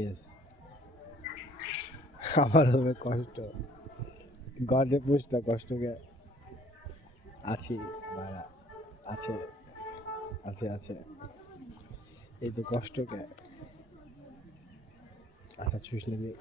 Yes. আমার হবে কষ্ট, গডে পুষটা কষ্টকে আছি বাড়া, আছে আছে আছে, এই তো কষ্টকে। আচ্ছা ছুঁস নেবি।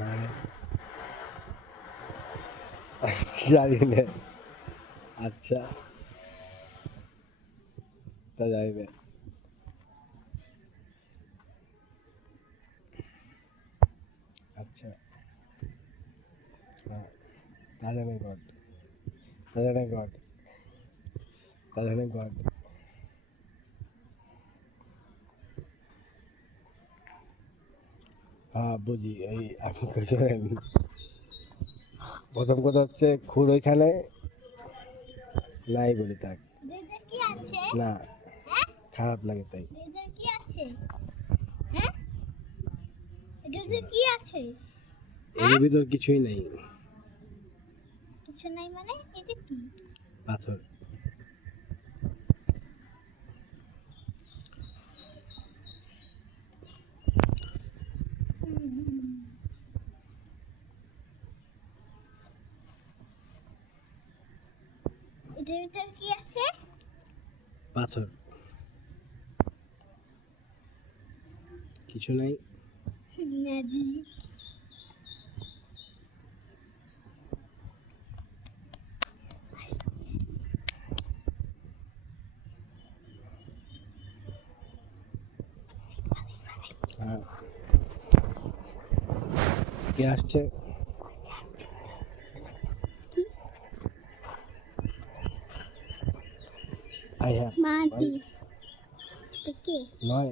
না রে, জানি না। আচ্ছা তা জানি না। আচ্ছা হ্যাঁ, তা জানে গড, তা জানে গড, তা জানে গড। হ্যাঁ বুঝি, এই আপনি শোনেন, প্রথম কথা হচ্ছে খুর ওইখানে নাই বলি থাক। না, খারাপ লাগে তাই। এর ভিতর কিছুই নাই। কিছু নাই মানে এটা কি? পাথর। এটার ভিতর কি আছে? পাথর, কিছু নাই। ম্যাজিক। হ্যাঁ, কে আসছে? আই হ্যাভ মাটি। কে? নয়